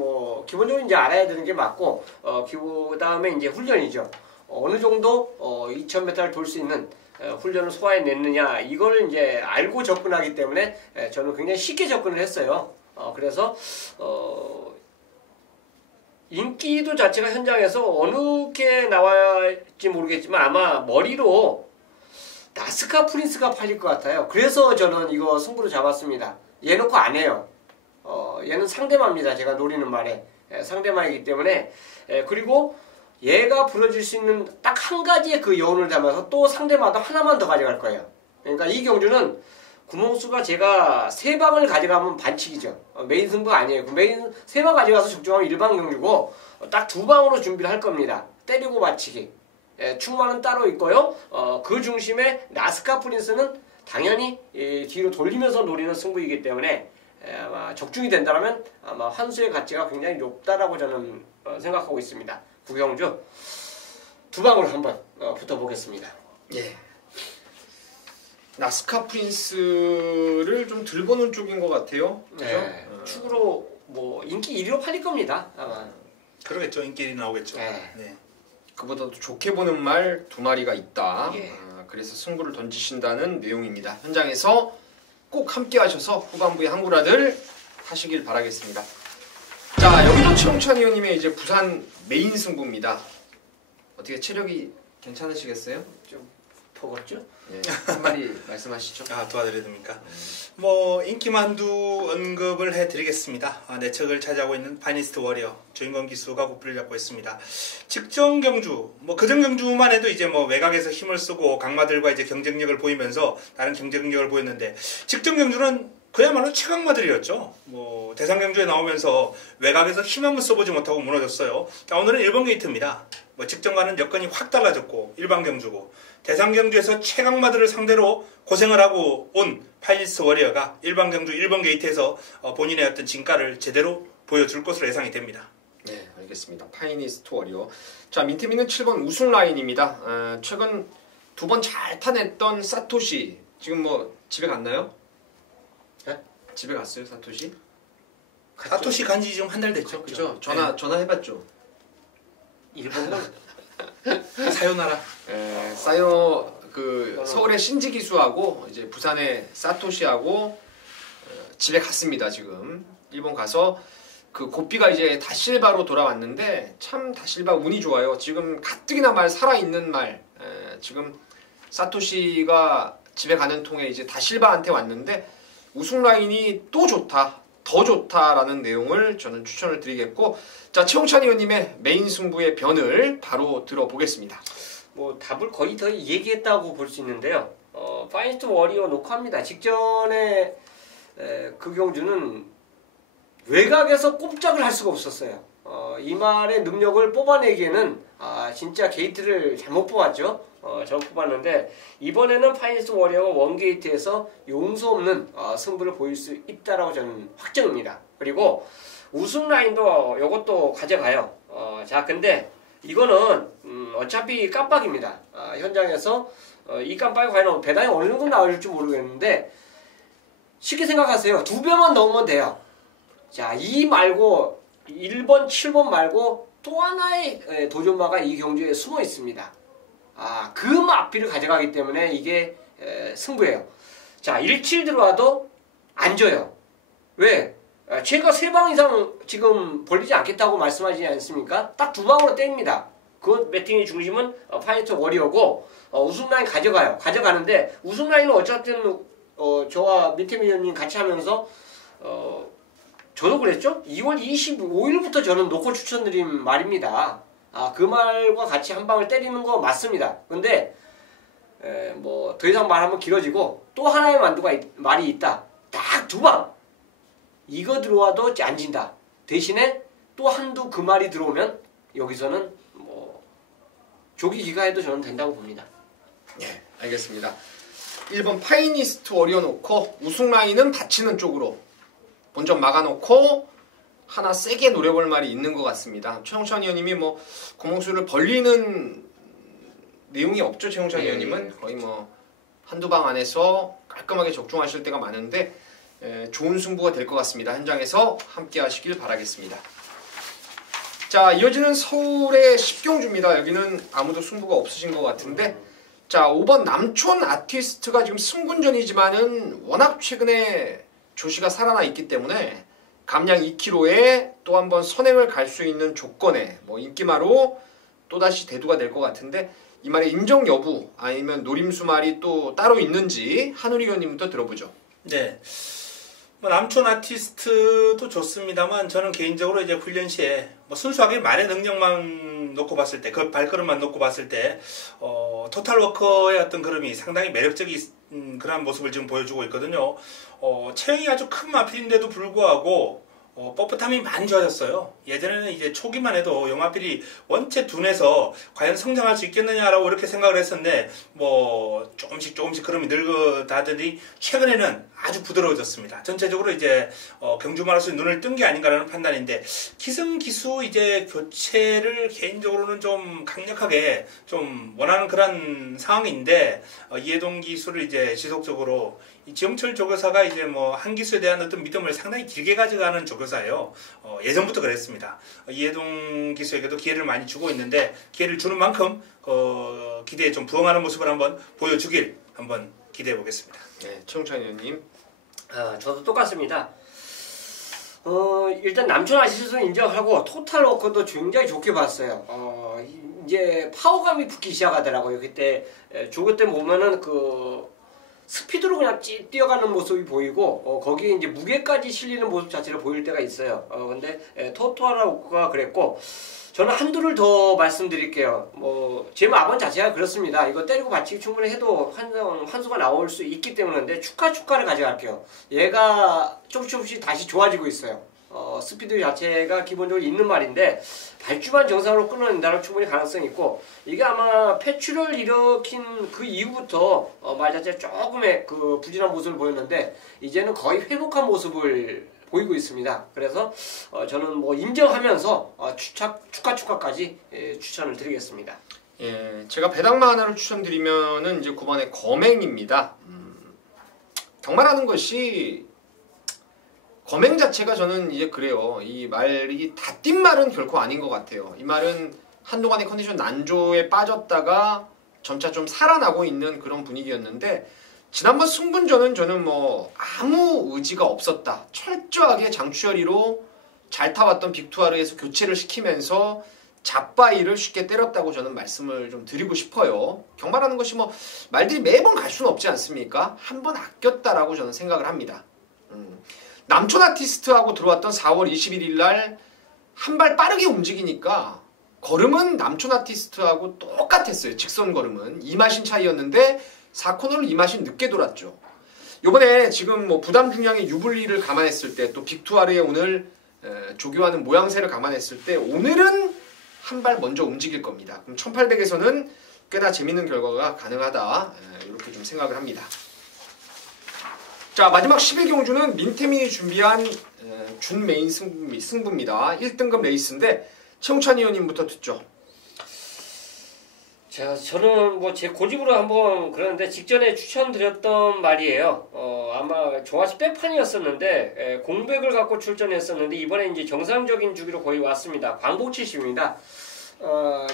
기본적으로 이제 알아야 되는 게 맞고, 그 다음에 이제 훈련이죠. 어느 정도 2000m를 돌 수 있는 훈련을 소화해냈느냐, 이걸 이제 알고 접근하기 때문에 저는 굉장히 쉽게 접근을 했어요. 그래서 인기도 자체가 현장에서 어느 게 나올지 모르겠지만 아마 머리로 나스카 프린스가 팔릴 것 같아요. 그래서 저는 이거 승부로 잡았습니다. 얘 놓고 안 해요. 얘는 상대마입니다. 제가 노리는 말에 상대마이기 때문에. 그리고 얘가 부러질 수 있는 딱 한 가지의 그 여운을 담아서 또 상대마다 하나만 더 가져갈 거예요. 그러니까 이 경주는 구멍수가 제가 3방을 가져가면 반칙이죠. 메인 승부가 아니에요. 메인 3방 가져가서 적중하면 일반 경주고 딱 2방으로 준비를 할 겁니다. 때리고 맞히기. 충만은 따로 있고요. 그 중심에 나스카 프린스는 당연히 뒤로 돌리면서 노리는 승부이기 때문에 아마 적중이 된다면 아마 환수의 가치가 굉장히 높다라고 저는 생각하고 있습니다. 구경주 2방으로 한번 붙어보겠습니다. 예. 나스카 프린스를 좀 들보는 쪽인 것 같아요. 그죠? 네. 축으로 뭐 인기 1위로 팔릴 겁니다. 아마. 그러겠죠. 인기리 나오겠죠. 네. 네. 그보다도 좋게 보는 말 2마리가 있다. 예. 그래서 승부를 던지신다는 내용입니다. 현장에서 꼭 함께 하셔서 후반부에 한구라들 하시길 바라겠습니다. 자, 여기도 최홍찬 의원님의 이제 부산 메인 승부입니다. 어떻게 체력이 괜찮으시겠어요? 좀 버겁죠? 예, 한 마디 말씀하시죠. 도와드려야 됩니까? 뭐 인기만두 언급을 해드리겠습니다. 내척을 차지하고 있는 파이니스트 워리어 주인공 기수가 고삐를 잡고 있습니다. 직전 경주, 뭐 그전 경주만 해도 이제 뭐 외곽에서 힘을 쓰고 강마들과 이제 경쟁력을 보이면서 다른 경쟁력을 보였는데 직전 경주는 그야말로 최강마들이었죠. 뭐 대상 경주에 나오면서 외곽에서 힘 한번 써보지 못하고 무너졌어요. 자, 오늘은 1번 게이트입니다. 뭐 직전과는 여건이 확 달라졌고 일반 경주고 대상 경주에서 최강마들을 상대로 고생을 하고 온 파이니스트 워리어가 일반 경주 1번 게이트에서 본인의 어떤 진가를 제대로 보여줄 것으로 예상이 됩니다. 네, 알겠습니다. 파이니스트 워리어. 자, 민태민은 7번 우승 라인입니다. 최근 2번 잘 타냈던 사토시 지금 뭐 집에 갔나요? 네? 집에 갔어요, 사토시? 사토시 간지 좀 한 달 됐죠. 그죠? 전화해봤죠. 일본은 사요나라. 사이노 서울의 신지 기수하고 이제 부산의 사토시하고 집에 갔습니다. 지금 일본 가서 그 고삐가 이제 다실바로 돌아왔는데 참 다실바 운이 좋아요. 지금 가뜩이나 말 살아있는 말 지금 사토시가 집에 가는 통에 이제 다실바한테 왔는데 우승 라인이 또 좋다. 더 좋다라는 내용을 저는 추천을 드리겠고, 자, 최홍찬 의원님의 메인 승부의 변을 바로 들어보겠습니다. 뭐 답을 거의 더 얘기했다고 볼 수 있는데요. 파이니스트 워리어 녹화합니다. 직전에 그 경주는 외곽에서 꼼짝을 할 수가 없었어요. 이 말의 능력을 뽑아내기에는 진짜 게이트를 잘못 뽑았죠. 잘못 뽑았는데 이번에는 파이니스트 워리어가 원게이트에서 용서 없는 승부를 보일 수 있다라고 저는 확정입니다. 그리고 우승 라인도 이것도 가져가요. 자, 근데 이거는 어차피 깜빡입니다. 현장에서 이 깜빡이 과연 배당이 어느 정도 나올지 모르겠는데 쉽게 생각하세요. 2배만 넣으면 돼요. 자, 2 말고 1번, 7번 말고 또 하나의 도전마가 이 경주에 숨어 있습니다. 그 마피를 가져가기 때문에 이게 승부예요. 자, 17 들어와도 안 져요. 왜? 제가 3방 이상 지금 벌리지 않겠다고 말씀하지 않습니까? 딱 2방으로 때립니다. 그 배팅의 중심은 파이니스트 워리어고 우승 라인 가져가요. 가져가는데 우승 라인은 어쨌든 저와 민태민 의원님 같이 하면서 저도 그랬죠? 2월 25일부터 저는 놓고 추천드린 말입니다. 그 말과 같이 한 방을 때리는 거 맞습니다. 근데 뭐 더 이상 말하면 길어지고 또 하나의 말이 있다. 딱 2방. 이거 들어와도 안 진다. 대신에 또 한두 그 말이 들어오면 여기서는 뭐 조기 기가해도 저는 된다고 봅니다. 네, 알겠습니다. 1번 파이니스트 워리어 놓고 우승 라인은 받치는 쪽으로 먼저 막아놓고 하나 세게 노려볼 말이 있는 것 같습니다. 최홍찬 의원님이 뭐 구멍수를 벌리는 내용이 없죠. 최홍찬 의원님은 거의 뭐 한두 방 안에서 깔끔하게 적중하실 때가 많은데 좋은 승부가 될 것 같습니다. 현장에서 함께 하시길 바라겠습니다. 자, 이어지는 서울의 10경주입니다. 여기는 아무도 승부가 없으신 것 같은데, 자, 5번 남촌 아티스트가 지금 승군전이지만은 워낙 최근에 조시가 살아나 있기 때문에 감량 2kg에 또 한 번 선행을 갈 수 있는 조건에 뭐 인기마로 또다시 대두가 될 것 같은데, 이 말의 인정 여부 아니면 노림수 말이 또 따로 있는지 한우리 의원님부터 들어보죠. 네. 뭐 남촌 아티스트도 좋습니다만 저는 개인적으로 이제 훈련 시에 뭐 순수하게 말의 능력만 놓고 봤을 때, 그 발걸음만 놓고 봤을 때 토탈워커의 어떤 그림이 상당히 매력적인 그런 모습을 지금 보여주고 있거든요. 체형이 아주 큰 마필인데도 불구하고 뻣뻣함이 많이 좋아졌어요. 예전에는 이제 초기만 해도 용마필이 원체 둔해서 과연 성장할 수 있겠느냐라고 이렇게 생각을 했었는데 뭐 조금씩 그럼이 늙어다더니 최근에는 아주 부드러워졌습니다. 전체적으로 이제 경주 마라톤에 눈을 뜬 게 아닌가라는 판단인데 기승기수 이제 교체를 개인적으로는 좀 강력하게 좀 원하는 그런 상황인데 이해동 기술을 이제 지속적으로 이 지영철 조교사가 이제 뭐 한 기술에 대한 어떤 믿음을 상당히 길게 가져가는 조교사예요. 예전부터 그랬습니다. 이해동 기수에게도 기회를 많이 주고 있는데 기회를 주는 만큼 기대에 좀 부응하는 모습을 한번 보여주길 한번 기대해 보겠습니다. 네, 최홍찬 의원님. 저도 똑같습니다. 일단 남촌 아시스는 인정하고 토탈워커도 굉장히 좋게 봤어요. 이제 파워감이 붙기 시작하더라고요. 그때 조교 때 보면은 그 스피드로 그냥 뛰어가는 모습이 보이고 거기에 이제 무게까지 실리는 모습 자체를 보일 때가 있어요. 근데 토탈워커가 그랬고 저는 한두를 더 말씀드릴게요. 뭐 제 마음 자체가 그렇습니다. 이거 때리고 받치기 충분히 해도 환수가 나올 수 있기 때문인데 축하를 가져갈게요. 얘가 조금씩 다시 좋아지고 있어요. 스피드 자체가 기본적으로 있는 말인데 발주만 정상으로 끊어낸다는 충분히 가능성이 있고 이게 아마 폐출을 일으킨 그 이후부터 말 자체 조금의 그 부진한 모습을 보였는데 이제는 거의 회복한 모습을 보이고 있습니다. 그래서 저는 뭐 인정하면서 축하까지 추천을 드리겠습니다. 예, 제가 배당마 하나를 추천드리면은 이제 9번의 거맹입니다. 경마라는 것이 거맹 자체가 저는 이제 그래요. 이 말이 다 뛴 말은 결코 아닌 것 같아요. 이 말은 한동안의 컨디션 난조에 빠졌다가 점차 좀 살아나고 있는 그런 분위기였는데 지난번 승분전은 저는 뭐 아무 의지가 없었다. 철저하게 장추열이로 잘 타왔던 빅투아르에서 교체를 시키면서 잡바이를 쉽게 때렸다고 저는 말씀을 좀 드리고 싶어요. 경마라는 것이 뭐 말들이 매번 갈 수는 없지 않습니까? 한 번 아꼈다라고 저는 생각을 합니다. 남촌 아티스트하고 들어왔던 4월 21일 날 한 발 빠르게 움직이니까 걸음은 남촌 아티스트하고 똑같았어요. 직선 걸음은 2마신 차이였는데 4코너를 2마신 늦게 돌았죠. 요번에 지금 뭐 부담 중량의 유불리를 감안했을 때 또 빅투아르의 오늘 조교하는 모양새를 감안했을 때 오늘은 한 발 먼저 움직일 겁니다. 그럼 1800에서는 꽤나 재밌는 결과가 가능하다 이렇게 좀 생각을 합니다. 자, 마지막 10일경주는 민태민이 준비한 준메인 승부입니다. 1등급 레이스인데 최홍찬 의원님부터 듣죠. 자, 저는 뭐 제 고집으로 한번 그러는데 직전에 추천드렸던 말이에요. 아마 종아시 백판이었었는데 공백을 갖고 출전했었는데 이번에 이제 정상적인 주기로 거의 왔습니다. 광복 70입니다.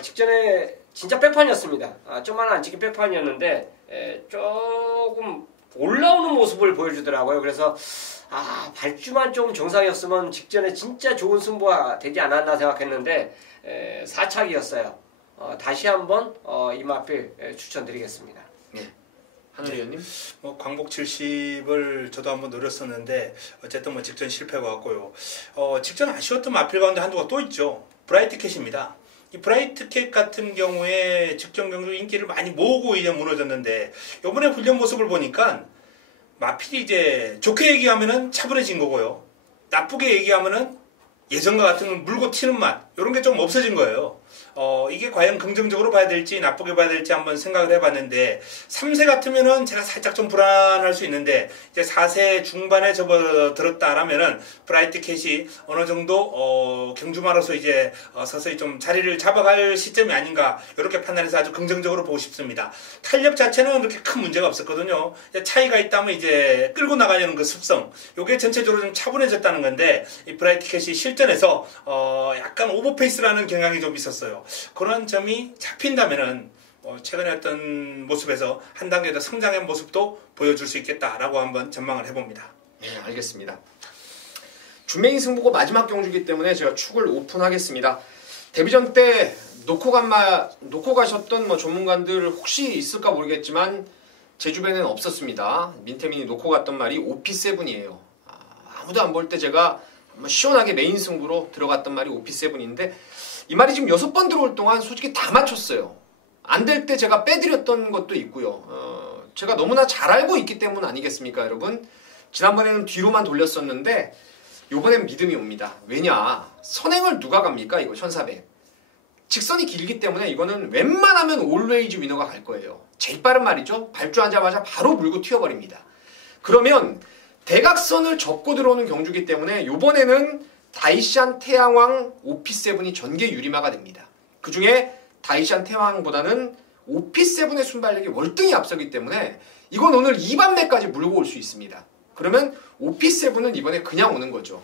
직전에 진짜 백판이었습니다. 좀만 안 찍힌 백판이었는데 조금 올라오는 모습을 보여주더라고요. 그래서 발주만 좀 정상이었으면 직전에 진짜 좋은 승부가 되지 않았나 생각했는데 4착이었어요. 다시 한번 이마필 추천드리겠습니다. 네. 하늘 의원님? 뭐 광복 70을 저도 한번 노렸었는데 어쨌든 뭐 직전 실패가 왔고요. 직전 아쉬웠던 마필 가운데 한두가 또 있죠. 브라이트캣입니다. 이 브라이트캣 같은 경우에 직전 경주 인기를 많이 모으고 이제 무너졌는데 이번에 훈련 모습을 보니까 마필이 이제 좋게 얘기하면은 차분해진 거고요. 나쁘게 얘기하면은 예전과 같은 물고 튀는 맛 이런 게 좀 없어진 거예요. 이게 과연 긍정적으로 봐야 될지 나쁘게 봐야 될지 한번 생각을 해봤는데 3세 같으면은 제가 살짝 좀 불안할 수 있는데 이제 4세 중반에 접어들었다라면은 브라이트캣이 어느 정도 경주마로서 이제 서서히 좀 자리를 잡아갈 시점이 아닌가 이렇게 판단해서 아주 긍정적으로 보고 싶습니다. 탄력 자체는 그렇게 큰 문제가 없었거든요. 차이가 있다면 이제 끌고 나가려는 그 습성 이게 전체적으로 좀 차분해졌다는 건데 이 브라이트캣이 실전에서 약간 오버페이스라는 경향이 좀 있었어요. 그런 점이 잡힌다면은 최근에 어떤 모습에서 한 단계 더 성장한 모습도 보여줄 수 있겠다라고 한번 전망을 해봅니다. 네, 알겠습니다. 준메인 승부고 마지막 경주이기 때문에 제가 축을 오픈하겠습니다. 데뷔전 때 놓고 가셨던 뭐 전문가들 혹시 있을까 모르겠지만 제 주변에는 없었습니다. 민태민이 놓고 갔던 말이 OP7이에요. 아무도 안 볼 때 제가 시원하게 메인 승부로 들어갔던 말이 오피7인데 이 말이 지금 6번 들어올 동안 솔직히 다 맞췄어요. 안 될 때 제가 빼드렸던 것도 있고요. 제가 너무나 잘 알고 있기 때문 아니겠습니까, 여러분? 지난번에는 뒤로만 돌렸었는데 요번엔 믿음이 옵니다. 왜냐? 선행을 누가 갑니까? 이거 1400. 직선이 길기 때문에 이거는 웬만하면 올웨이즈 위너가 갈 거예요. 제일 빠른 말이죠. 발주하자마자 바로 물고 튀어버립니다. 그러면 대각선을 접고 들어오는 경주기 때문에 요번에는 다이샨 태양왕 오피7이 전개 유리마가 됩니다. 그 중에 다이샨 태양왕보다는 오피7의 순발력이 월등히 앞서기 때문에 이건 오늘 2반매까지 물고 올 수 있습니다. 그러면 오피7은 이번에 그냥 오는 거죠.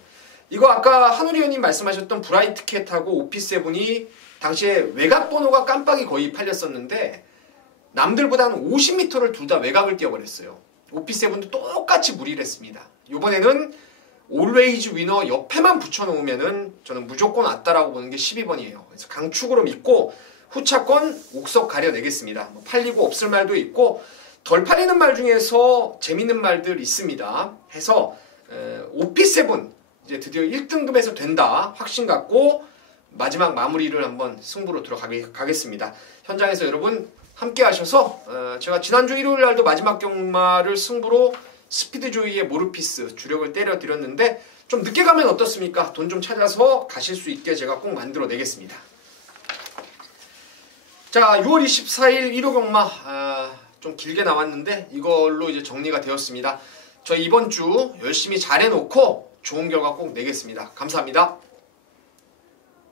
이거 아까 한우리 의원님 말씀하셨던 브라이트캣하고 오피7이 당시에 외곽 번호가 깜빡이 거의 팔렸었는데 남들보다 한 50m를 둘 다 외곽을 띄워버렸어요. 오피7도 똑같이 무리를 했습니다. 이번에는 올웨이즈 위너 옆에만 붙여놓으면은 저는 무조건 왔다라고 보는 게 12번이에요. 그래서 강축으로 믿고 후차권 옥석 가려내겠습니다. 팔리고 없을 말도 있고 덜 팔리는 말 중에서 재밌는 말들 있습니다. 해서 오피7 이제 드디어 1등급에서 된다 확신 갖고 마지막 마무리를 한번 승부로 들어가겠습니다. 현장에서 여러분 함께 하셔서 제가 지난주 일요일 날도 마지막 경마를 승부로 스피드조이의 모르피스 주력을 때려 드렸는데 좀 늦게 가면 어떻습니까? 돈 좀 찾아서 가실 수 있게 제가 꼭 만들어 내겠습니다. 자, 6월 24일 1호 경마 좀 길게 나왔는데 이걸로 이제 정리가 되었습니다. 저 이번 주 열심히 잘해놓고 좋은 결과 꼭 내겠습니다. 감사합니다.